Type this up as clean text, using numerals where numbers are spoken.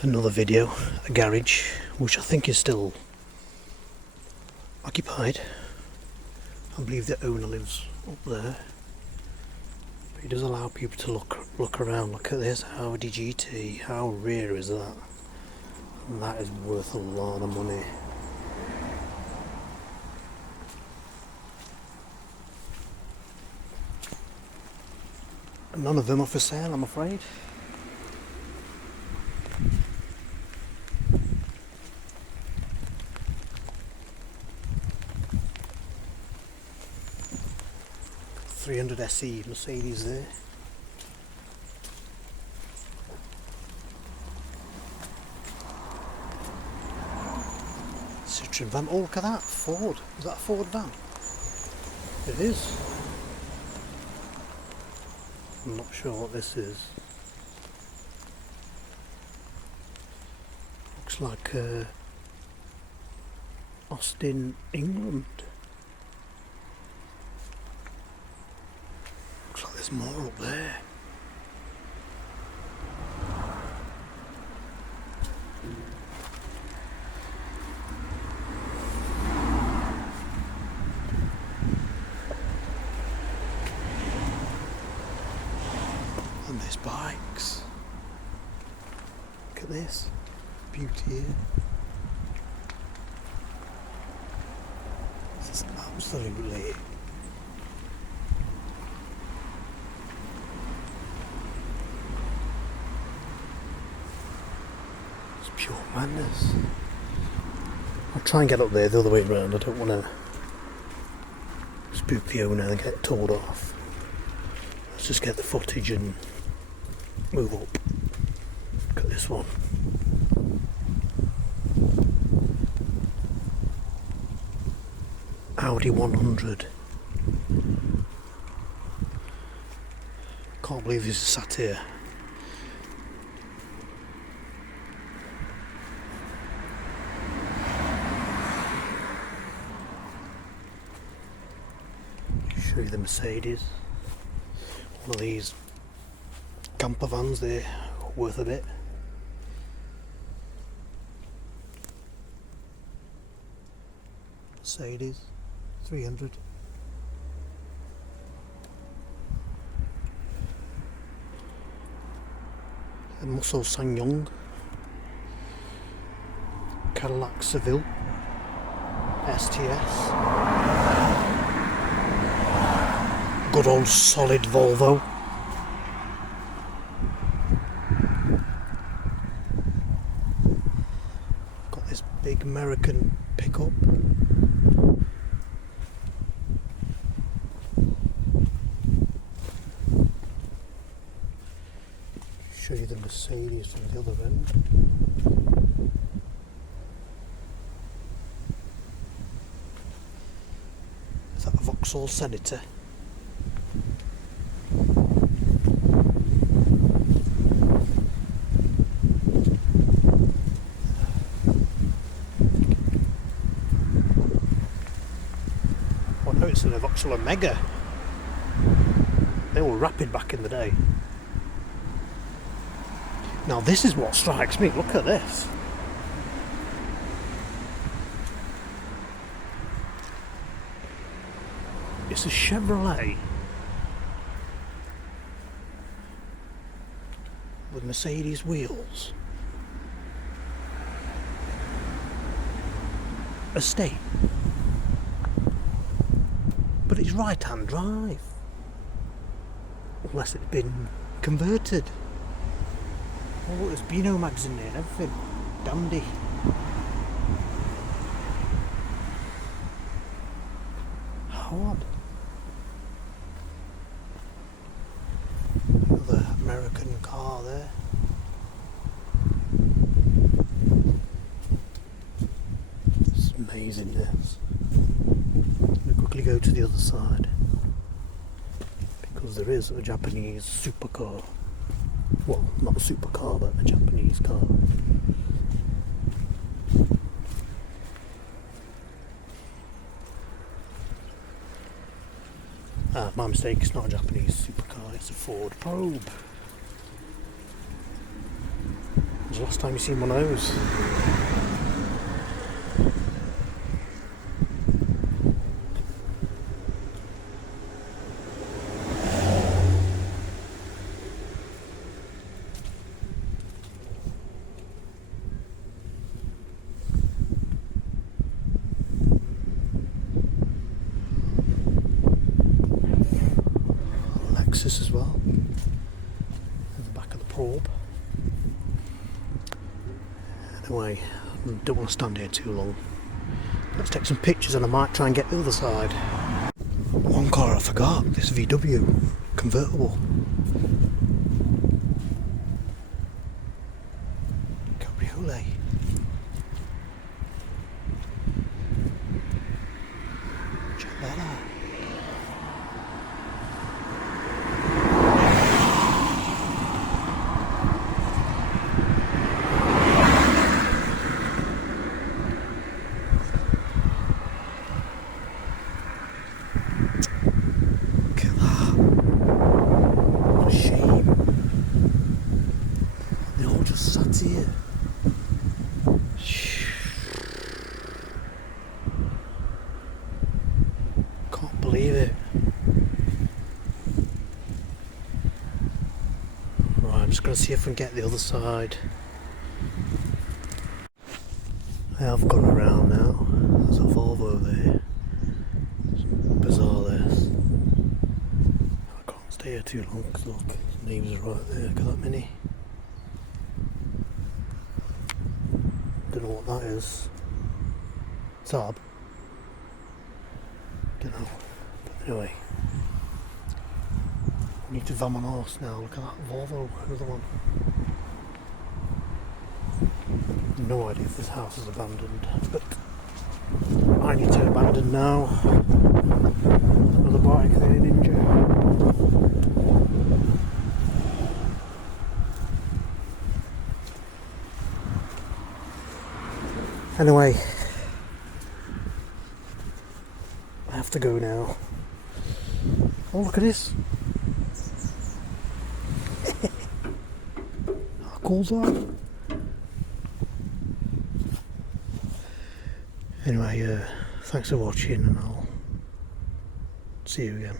Another video, a garage, which I think is still occupied. I believe the owner lives up there. But it does allow people to look around. Look at this Audi GT. How rare is that? And that is worth a lot of money. None of them are for sale, I'm afraid. .300 SE Mercedes there. Citroen van. Oh, look at that. Ford. Is that a Ford van? It is. I'm not sure what this is. Looks like Austin, England. Looks like there's more up there. And there's bikes. Look at this beauty here. This is absolutely it's pure madness. I'll try and get up there the other way around. I don't want to spook the owner and get told off. Let's just get the footage and move up. Look at this one. Audi 100. Can't believe this is sat here. Show you the Mercedes. One of these camper vans, they're worth a bit. Mercedes 300. A Muscle Sanyong. Cadillac Seville STS. Good old solid Volvo. Got this big American pickup. Show you the Mercedes from the other end. Is that a Vauxhall Senator? Oh no, it's a Vauxhall Omega. They were rapid back in the day. Now this is what strikes me, look at this. It's a Chevrolet with Mercedes wheels. Estate. But it's right-hand drive. Unless it's been converted. Oh, there's Beano mags in there and everything. Dandy. How odd. Another American car there. It's amazing this. We'll quickly go to the other side. Because there is a Japanese supercar. Well, not a supercar, but a Japanese car. My mistake, it's not a Japanese supercar, it's a Ford Probe. When's the last time you seen one of those? Lexus as well. At the back of the probe. Anyway, I don't want to stand here too long. Let's take some pictures and I might try and get the other side. One car I forgot, this VW convertible. Cabriolet. Check that out. Sat here. Can't believe it. Right, I'm just going to see if I can get the other side. I have gone around now. There's a Volvo there. It's bizarre this. I can't stay here too long because look, his names are right there. Look at that mini. Don't know what that is. Saab. Don't know. But anyway. We need to vamos now. Look at that Volvo, another one. No idea if this house is abandoned, but I need to abandon now. Another bike there, Ninja. Anyway, I have to go now. Oh, look at this. How cool's that? Anyway, thanks for watching and I'll see you again.